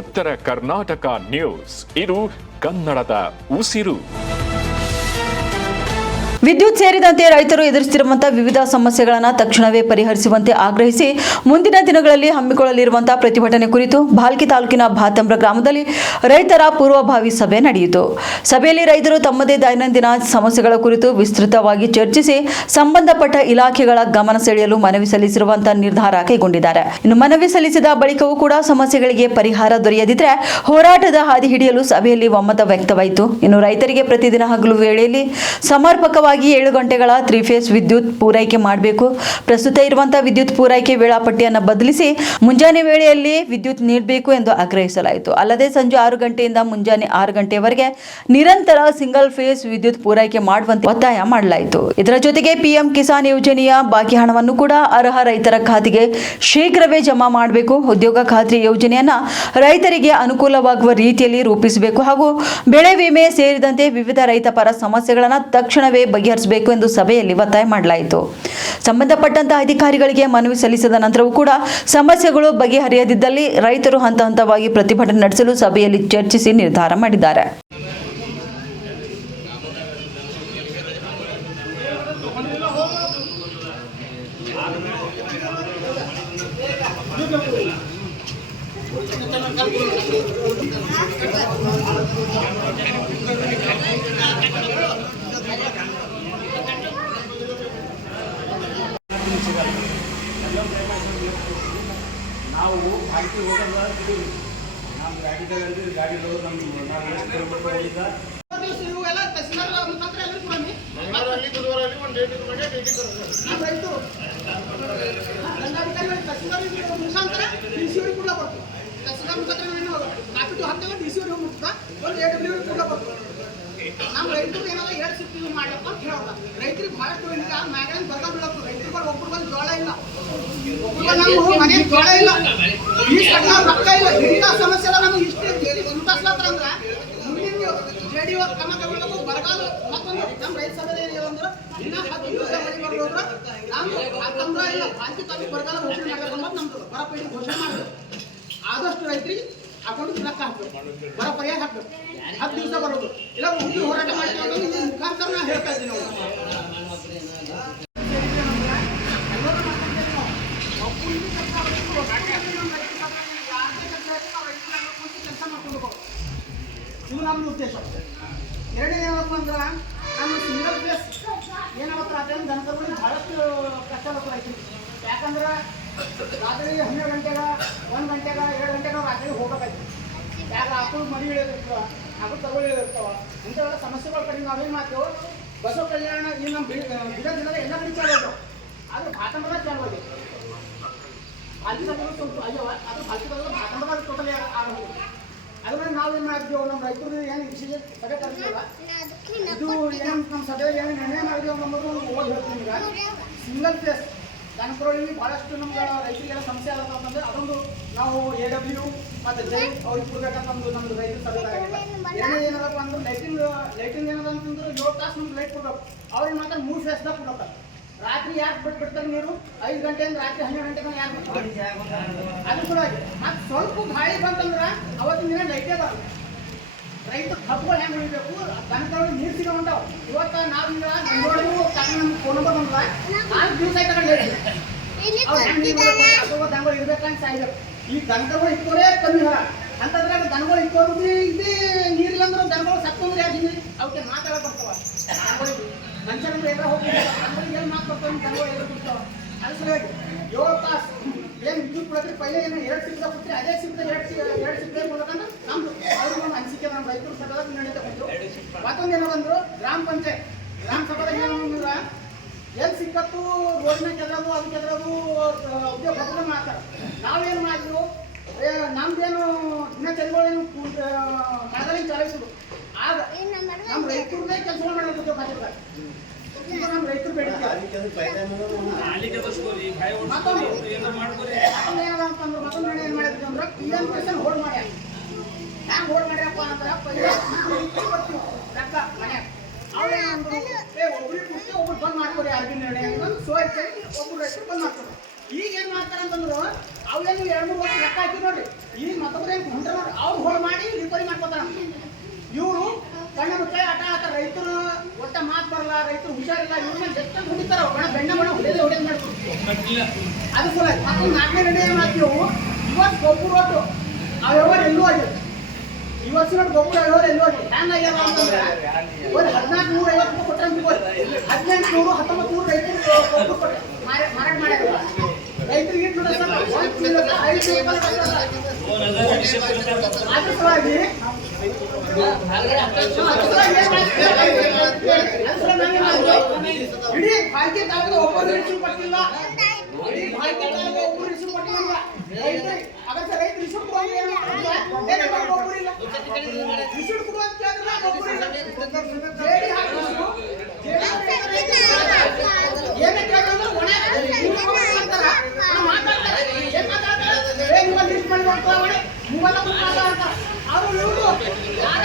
ಉತ್ತರ ಕರ್ನಾಟಕ ನ್ಯೂಸ್. ಇದು ಕನ್ನಡದ ಉಸಿರು. ವಿದ್ಯುತ್ ಸೇರಿದಂತೆ ರೈತರು ಎದುರಿಸುತ್ತಿರುವಂತಹ ವಿವಿಧ ಸಮಸ್ಯೆಗಳನ್ನು ತಕ್ಷಣವೇ ಪರಿಹರಿಸುವಂತೆ ಆಗ್ರಹಿಸಿ ಮುಂದಿನ ದಿನಗಳಲ್ಲಿ ಹಮ್ಮಿಕೊಳ್ಳಲಿರುವಂತಹ ಪ್ರತಿಭಟನೆ ಕುರಿತು ಭಾಲ್ಕಿ ತಾಲೂಕಿನ ಭಾತಂಬ್ರ ಗ್ರಾಮದಲ್ಲಿ ರೈತರ ಪೂರ್ವಭಾವಿ ಸಭೆ ನಡೆಯಿತು. ಸಭೆಯಲ್ಲಿ ರೈತರು ತಮ್ಮದೇ ದೈನಂದಿನ ಸಮಸ್ಯೆಗಳ ಕುರಿತು ವಿಸ್ತೃತವಾಗಿ ಚರ್ಚಿಸಿ ಸಂಬಂಧಪಟ್ಟ ಇಲಾಖೆಗಳ ಗಮನ ಸೆಳೆಯಲು ಮನವಿ ಸಲ್ಲಿಸಿರುವಂತಹ ನಿರ್ಧಾರ ಕೈಗೊಂಡಿದ್ದಾರೆ. ಇನ್ನು ಮನವಿ ಸಲ್ಲಿಸಿದ ಬಳಿಕವೂ ಕೂಡ ಸಮಸ್ಯೆಗಳಿಗೆ ಪರಿಹಾರ ದೊರೆಯದಿದ್ದರೆ ಹೋರಾಟದ ಹಾದಿ ಹಿಡಿಯಲು ಸಭೆಯಲ್ಲಿ ಒಮ್ಮತ ವ್ಯಕ್ತವಾಯಿತು. ಇನ್ನು ರೈತರಿಗೆ ಪ್ರತಿದಿನ ಹಗಲು ವೇಳೆಯಲ್ಲಿ ಸಮರ್ಪಕವಾಗಿ 7 ಗಂಟೆಗಳ 3 ಫೇಸ್ ವಿದ್ಯುತ್ ಪೂರೈಕೆ ಮಾಡಬೇಕು. ಪ್ರಸ್ತುತ ಇರುವಂತಹ ವಿದ್ಯುತ್ ಪೂರೈಕೆ ವೇಳಾಪಟ್ಟಿಯನ್ನು ಬದಲಿಸಿ ಮುಂಜಾನೆ ವೇಳೆಯಲ್ಲಿ ವಿದ್ಯುತ್ ನೀಡಬೇಕು ಎಂದು ಆಗ್ರಹಿಸಲಾಯಿತು. ಅಲ್ಲದೆ ಸಂಜೆ 6 ಗಂಟೆಯಿಂದ ಮುಂಜಾನೆ 6 ಗಂಟೆವರೆಗೆ ನಿರಂತರ ಸಿಂಗಲ್ ಫೇಸ್ ವಿದ್ಯುತ್ ಪೂರೈಕೆ ಮಾಡುವಂತೆ ಒತ್ತಾಯ ಮಾಡಲಾಯಿತು. ಇದರ ಜೊತೆಗೆ ಪಿಎಂ ಕಿಸಾನ್ ಯೋಜನೆಯ ಬಾಕಿ ಹಣವನ್ನು ಕೂಡ ಅರ್ಹ ರೈತರ ಖಾತೆಗೆ ಶೀಘ್ರವೇ ಜಮಾ ಮಾಡಬೇಕು. ಉದ್ಯೋಗ ಖಾತ್ರಿ ಯೋಜನೆಯನ್ನ ರೈತರಿಗೆ ಅನುಕೂಲವಾಗುವ ರೀತಿಯಲ್ಲಿ ರೂಪಿಸಬೇಕು ಹಾಗೂ ಬೆಳೆ ವಿಮೆ ಸೇರಿದಂತೆ ವಿವಿಧ ರೈತ ಪರ ಸಮಸ್ಯೆಗಳನ್ನು ತಕ್ಷಣವೇ ಬಗೆಹರಿಸಬೇಕು ಎಂದು ಸಭೆಯಲ್ಲಿ ಒತ್ತಾಯ ಮಾಡಲಾಯಿತು. ಸಂಬಂಧಪಟ್ಟಂತಹ ಅಧಿಕಾರಿಗಳಿಗೆ ಮನವಿ ಸಲ್ಲಿಸಿದ ನಂತರವೂ ಕೂಡ ಸಮಸ್ಯೆಗಳು ಬಗೆಹರಿಯದಿದ್ದಲ್ಲಿ ರೈತರು ಹಂತ ಹಂತವಾಗಿ ಪ್ರತಿಭಟನೆ ನಡೆಸಲು ಸಭೆಯಲ್ಲಿ ಚರ್ಚಿಸಿ ನಿರ್ಧಾರ ಮಾಡಿದ್ದಾರೆ. ನಾವು ಭಾಲ್ಕಿ ಹೋಗೋದು ನಮ್ಮ ಗಾಡಿಗಳು ನಾವು ಎಷ್ಟು ಕಿಲೋಮೀಟರ್ ಹೋಗಿದ್ದ ಇವೆಲ್ಲ ತಹಸೀಲ್ದಾರ್ ಮುಖಾಂತರ ಎಲ್ಲರೂ ಕೊಡಮಿ ಅಲ್ಲಿ ಬುಧವಾರಲ್ಲಿ ಒಂದು ಡೇಟ್ ಇದು ಮಾಡಿ ಡೇಟ್ ನಾವು ರೈತರು ದಂಡಾಧಿಕಾರಿಗಳು ತಹಸೀಲ್ದಾರ್ ಮುಖಾಂತರ ಡಿಸಿಯವರಿಗೆ ಕೂಡ ಬರ್ತೀವಿ. ತಹಸೀಲ್ದಾರ್ ಮುಖಾಂತರ ಏನು ಕಾಪಿಟು ಹಾಕ್ತೇವೆ ಡಿಸಿಯವರಿಗೆ ಮುಟ್ತಾ ಒಂದು AW ಕೂಡ ಬರ್ತೀವಿ. ನಮ್ಮ ರೈತರು ಏನಾದ್ರು 2 ಶಿಫ್ಟ್ ಮಾಡ್ಲಪ್ಪ ಅಂತ ಹೇಳೋದ ರೈತರಿಗೆ ಭಾಳಷ್ಟು ಈಗ ಮ್ಯಾಗ ಬರ್ಗ ಬೀಳತ್ತು. ರೈತರುಗಳು ಒಬ್ಬರು ಬಂದು ಜೋಳ ಇಲ್ಲ, ನಮ್ಮ ಮನೆಗೆ ಜೋಳ ಇಲ್ಲ, ಈ ಸಣ್ಣ ರೊಕ್ಕ ಇಲ್ಲ. ಇಂಥ ಸಮಸ್ಯೆ ಎಲ್ಲ ನಮ್ಗೆ ಇಷ್ಟೇ ಉಂಟಾಸ್ಲತ್ತಂದ್ರೆ ಮುಂದಿನ JDO ಕ್ರಮ ತಗೊಳ್ಬೇಕು. ಬರಗಾಲ ಮತ್ತೊಂದು ನಮ್ಮ ರೈತ ಸಭೆ ಏನಂದ್ರೆ ಇನ್ನ 10 ದಿವಸ ಮಳೆ ಬರ್ಬೋದ್ರ ನಾವು ಅಂತಂದ್ರೆ ಇಲ್ಲ ಭಾಲ್ಕಿ ತಾಲೂಕು ಬರಗಾಲ ಘೋಷಣೆ ಆಗಲ್ಲ. ನಮ್ದು ಬರ ಪೀಡಿತ ಘೋಷಣೆ ಮಾಡಬೇಕು. ಆದಷ್ಟು ರೈತರಿಗೆ ಅಕೌಂಟ್ ಲೆಕ್ಕ ಹಾಕ್ಬೇಕು, ಬರ ಪರಿಹಾರ ಹಾಕ್ಬೇಕು. 10 ದಿವಸ ಬರೋದು ಇಲ್ಲ ಮುಂದೆ ಹೋರಾಟ ಮಾಡ್ತೀವಿ ಅನ್ನೋದು ಮುಖಾಂತರ ನಾ ಹೇಳ್ತಾ ಇದ್ದೀನಿ. ಇದು ನಮ್ಮ ಉದ್ದೇಶ. ಎರಡನೇ ಏನಪ್ಪ ಅಂದ್ರೆ ನಮ್ಮ ಸಿಂಗಲ್ ಫೇಸ್ ಏನಾಗುತ್ತೆ ಅದೇನು ದನಕರುಗಳಿಗೆ ಭಾಳಷ್ಟು ಕಷ್ಟ ಆಗುತ್ತೆ ರೈತರಿಗೆ. ಯಾಕಂದ್ರೆ ರಾತ್ರಿ 12 ಗಂಟೆಗೆ 1 ಗಂಟೆಗೆ 2 ಗಂಟೆಗೆ ರಾತ್ರಿ ಹೋಗ್ಬೇಕಾಯ್ತು. ಯಾಕೆ ಆಕಳು ಮಡಿ ಇಳಿದಿರ್ತಾವ, ಆಕಳು ತಗೊಳ್ಳಿ ಇರ್ತಾವ. ಇಂಥವೆಲ್ಲ ಸಮಸ್ಯೆಗಳ ಕಡೆ ನಾವೇನು ಮಾಡ್ತೇವೆ, ಬಸವ ಕಲ್ಯಾಣ ಈ ನಮ್ಮ ಬಿಡ ದಿನದ ಎಲ್ಲ ಕಡೆ ಚಾಲು ಆಗ್ಯಾವ. ಆದರೆ ಭಾತಂಬರ ಚಾಲು ಆಗಿದೆ. ಭಾಲ್ಕಿ ಸಭೆಗಳು ಸ್ವಲ್ಪ ಆಗ್ಯಾವ. ಅದು ಭಾಲ್ಕಿ ಸಭೆಗಳು ಭಾತಂಬರ ಟೋಟಲಿ ಆಗೋದು. ಅದನ್ನ ನಾವೇನು ಮಾಡಿದೆವು, ನಮ್ಮ ರೈತರು ಏನು ವಿಷಯ ಸಭೆ ಕರೆದಿಲ್ಲ. ಇದು ಏನು ನಮ್ಮ ಸಭೆಯಲ್ಲಿ ಏನು ನಿರ್ಣಯ ಮಾಡಿದೆವು ನಮ್ಮದು ಓದಿ ಹೇಳ್ತೀನಿ. ಈಗ ಸಿಂಗಲ್ ಫೇಸ್ ದನಕರುಗಳಿಗೆ ಭಾಳಷ್ಟು ನಮ್ಗೆ ರೈತರಿಗೆಲ್ಲ ಸಮಸ್ಯೆ ಆಗತ್ತೆ ಅಂತಂದ್ರೆ ಅದೊಂದು ನಾವು AW ಮತ್ತು ಜೈ ಅವ್ರಿಗೆ ಕೊಡ್ಬೇಕಂತ ನಮ್ದು ರೈತರ ಸಭೆದಾಗಿಲ್ಲ. ಎರಡನೇ ಏನದಪ್ಪ ಅಂದ್ರೆ ಲೈಟಿಂಗ್ ಏನದ ಅಂತಂದ್ರೆ 7 ತಾಸು ನಮ್ಗೆ ಲೈಟ್ ಕೊಡ್ಬೇಕು. ಅವ್ರಿಗೆ ಮಾತ್ರ 3 ಫೇಸ್ದಾಗ ಕೊಡ್ಬೇಕು. ರಾತ್ರಿ ಯಾಕೆ ಬಿಡ್ತಾರೆ ನೀರು 5 ಗಂಟೆಯಿಂದ ರಾತ್ರಿ 12 ಗಂಟೆಗೆ ಯಾಕೆ ಬಿಡ್ತಾರೆ ಅದು ಕೂಡ ಮತ್ತು ಸ್ವಲ್ಪ ಗಾಳಿ ಬಂತಂದ್ರೆ ಅವತ್ತಿನ ದಿನ ಲೈಟೇ ಬರಲ್ಲ. ರೈತರು ಹಬ್ಬಗಳು ಹೆಂಗೆ ಉಳಿಬೇಕು, ದನಕರುಗಳು ನೀರು ಸಿಗೋಂಟಾವು. ಇವತ್ತು ನಾವೀಗ ಬೆಂಗಳೂರು ನಮ್ಮ ಫೋನ್ ನಂಬರ್ ಬಂದ್ರೆ 4 ದಿವಸ ಆಯ್ತು ಕಡೆ ಅವ್ರು ಹೆಂಗೆ ಅಥವಾ ದನಗಳು ಇರ್ಬೇಕಂತ ಸಾಯ್ಬೇಕು. ಈ ದನಕರುಗಳು ಇಟ್ಟೋರೇ ಕಮ್ಮಿ ಹೊರ ಅಂತಂದ್ರೆ ದನಗಳು ಇಟ್ಟೋರು ಇಲ್ಲಿ ನೀರಿಲ್ಲ ಅಂದ್ರೆ ದನಗಳು ಸತ್ತಂದ್ರೆ ಯಾಕೆ ಅವಕ್ಕೆ ಮಾತಾಡೋ ಬರ್ತಾವ. ದನಗಳಿಗೆ ಮನುಷ್ಯನಂದ್ರೆ ಎಲ್ಲ ಹೋಗ್ತಾರೆ, ದನಗಳಿಗೆ ಏನು ಮಾತು ಬರ್ತಾವೆ, ದನಗಳು ಎಲ್ಲ ಬಿಡ್ತಾವೆ. ಅದು ಸರಿಯಾಗಿ 7 ತಾಸು ಏನು ವಿದ್ಯುತ್ ಕೊಡೋದ್ರೆ ಪೈಲೆ ಏನು 2 ಶಿಫ್ಟ್ ಕೊಡ್ತೀರಿ, ಅದೇ ಶಿಫ್ಟ್ 2 ಶಿಫ್ಟ್ ಕೊಡ್ಬೇಕಂದ್ರೆ ನಮ್ದು ಅವ್ರಿಗೆ ನಮ್ಮ ಅನಿಸಿಕೆ ನಮ್ಮ ರೈತರು ಸಭೆದಾಗ ನಡೀತಾ ಬಂದು. ಮತ್ತೊಂದು ಏನೋ ಬಂದರು ಗ್ರಾಮ ಪಂಚಾಯತ್ ಗ್ರಾಮ ಸಭೆದಾಗ ಏನಂದ್ರೆ ಎಲ್ಲಿ ಸಿಕ್ಕತ್ತು ರೋಡ್ನ ಕೆದರೋದು ಅದು ಕೆದರೋದು ಉದ್ಯೋಗ ಭದ್ರ ಮಾಡ್ತಾರೆ. ನಾವೇನು ಮಾಡಿದ್ರು ನಮ್ದೇನು ದಿನಚರಿಗಳೇನು ಮಳೆಗಾಲ ಚಾಲಿಸಿದ್ರು. ಆಗ ನಮ್ಮ ರೈತರದೇ ಕೆಲಸಗಳು ಮಾಡಬೇಕು ಉದ್ಯೋಗ ಖಾತೆ. ನಮ್ಮ ರೈತರು ಬೇಡಿಕೆ ಮತ್ತೊಂದು ಏನದ ಅಂತಂದ್ರೆ ಮತ್ತೊಂದು ಏನು ಮಾಡಿದ್ವಿ ಅಂದ್ರೆ PM ಕಿಸಾನ್ ಹೋಲ್ಡ್ ಮಾಡ್ಯಾರ. ಹ್ಯಾಂಗೆ ಹೋಲ್ಡ್ ಮಾಡ್ಯಾರಪ್ಪ ಅಂದ್ರೆ ಲೆಕ್ಕ ಮನೆ ಅವ್ರೇನಂದ್ರು ಒಬ್ರಿಗೆ ಕೊಟ್ಟು ಒಬ್ರು ಬಂದ್ ಮಾಡ್ಕೊಡಿ. ಅರ್ಬಿ ನಿರ್ಣಯ ಇನ್ನೊಂದು ಒಬ್ರು ರೈತರು ಬಂದ್ ಮಾಡ್ತಾರೆ. ಈಗ ಏನು ಮಾಡ್ತಾರೆ ಅಂತಂದ್ರು ಅವೇನು 2-3 ವರ್ಷ ಲೆಕ್ಕ ಹಾಕಿ ನೋಡ್ರಿ. ಈಗ ಮತ್ತೊಬ್ಬರು ಏನು ಹೊಂಟ್ರ ನೋಡ್ರಿ, ಅವ್ರು ಹೋಳು ಮಾಡಿ ರಿಪೇರಿ ಮಾಡ್ಕೊತಾರ. ಇವರು ಕಣ್ಣ ಮುಚ್ಚಾಯಿ ಆಟ ಆಡ್ತಾರೆ. ರೈತರು ಒಟ್ಟ ಮಾತು ಬರಲ್ಲ, ರೈತರು ಹುಷಾರಿಲ್ಲ, ಇವ್ರ ಮೇಲೆ ಎಷ್ಟು ಹೊಡಿತಾರ. ಬೆಣ್ಣ ಹೊಡೆಯೋದು ಮಾಡ್ತೀವಿ. ಅದು ಫುಲ್ ಆಯ್ತು. ಮತ್ತೊಂದು 4ನೇ ಗಂಟೆ ಏನು ಮಾಡ್ತೀವಿ, ಇವತ್ತು ಗೊಬ್ಬರ ಒಟ್ಟು ಆ ವ್ಯವಹಾರ ಎಲ್ಲೂ ಆಗಿದೆ. ಈ ವರ್ಷ ನೋಡಿ ಗೊಬ್ಬರ ವ್ಯವಹಾರ ಎಲ್ಲೂ ಆಗಿದೆ. ಹ್ಯಾಂಗ ಆಗ್ಯಾವ ಅಂತಂದ್ರೆ ಒಂದು 1450 ರೂಪಾಯಿ ಕೊಟ್ಟರೆ ಅಂತೀವಿ, 1800 1900 ರೈತರು ಗೊಬ್ಬರ ಕೊಟ್ಟರೆ ಮಾರಾಟ ಮಾಡ್ಯಾರ. ರೈತರಿಗೆ ಇಟ್ಟು ಅದ್ರ ಸಲುವಾಗಿ ಇಡೀ ಭಾಗ್ಯ ತಾಲೂಕು ಒಬ್ಬರು ರಿಸೀವ್ ಕೊಟ್ಟಿಲ್ಲ. ಇಡೀ ಭಾಗ್ಯ ತಾಲೂಕು ಒಬ್ಬರು ರಿಸೀವ್ ಕೊಟ್ಟಿಲ್ಲ. ರೈತರು ರಿಸೀವ್ ಕೊಡುವಂತ ಒಬ್ಬರು ಇಲ್ಲ. ರಿಸೀವ್ ಕೊಡುವಂತ ಒಬ್ಬರು ಇಲ್ಲ. ಜೇಡಿ ಹಾಕಿದ್ರು ಏನೇ ಕೇಳಿದ್ರು ಒಣ ಮಾತಾಡ್ತಾರೆ. ಏನ್ ಮಾತಾಡ್ತಾರೆ? ಲಿಸ್ಟ್ ಮಾಡಿ ಮಾಡ್ತಾರೆ. ಅವರು ಇವರು ಯಾರ